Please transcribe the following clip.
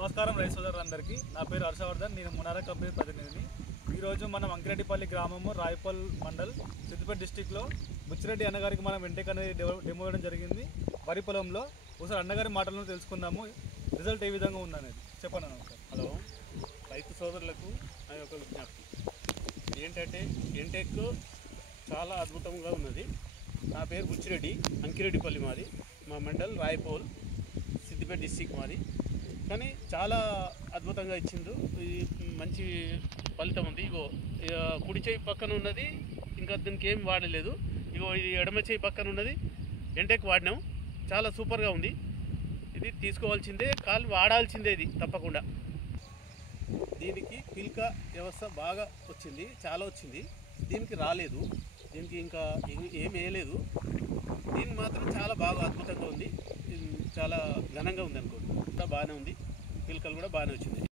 నమస్కారం రైతు సోదరులందరికీ. నా పేరు హర్షవర్ధన్. నేను మునారా కంపెనీ ప్రతినిధిని. ఈరోజు మనం అంకిరెడ్డిపల్లి గ్రామము, రాయపల్ మండల్, సిద్దిపేట డిస్టిక్లో బుచ్చిరెడ్డి అన్నగారికి మనం వెంటెక్ అనేది డెమో ఇవ్వడం జరిగింది వరి పొలంలో. ఒకసారి అన్నగారి మాటలను తెలుసుకుందాము, రిజల్ట్ ఏ విధంగా ఉందనేది. చెప్పండి అన్న ఒకసారి. హలో, రైతు సోదరులకు నా యొక్క విజ్ఞప్తి ఏంటంటే వెంటెక్ చాలా అద్భుతంగా ఉన్నది. నా పేరు బుచ్చిరెడ్డి, అంకిరెడ్డిపల్లి మాది, మా మండల్ రాయపోల్, సిద్దిపేట డిస్టిక్ మాది. కానీ చాలా అద్భుతంగా ఇచ్చిండ్రు. మంచి ఫలితం ఉంది. ఇగో కుడి చేయి పక్కన ఉన్నది, ఇంకా దీనికి ఏం వాడలేదు. ఇగో ఇది ఎడమ చేయి పక్కన ఉన్నది, వెంటెక్ వాడినాం. చాలా సూపర్గా ఉంది. ఇది తీసుకోవాల్సిందే, కాలు వాడాల్సిందే ఇది తప్పకుండా. దీనికి పిల్క వ్యవస్థ బాగా వచ్చింది, చాలా వచ్చింది. దీనికి రాలేదు, దీనికి ఇంకా ఏం వేయలేదు. దీనికి మాత్రం చాలా బాగా అద్భుతంగా ఉంది, చాలా ఘనంగా ఉంది అనుకోండి. బాగానే ఉంది, పిల్కలు కూడా బాగానే వచ్చింది.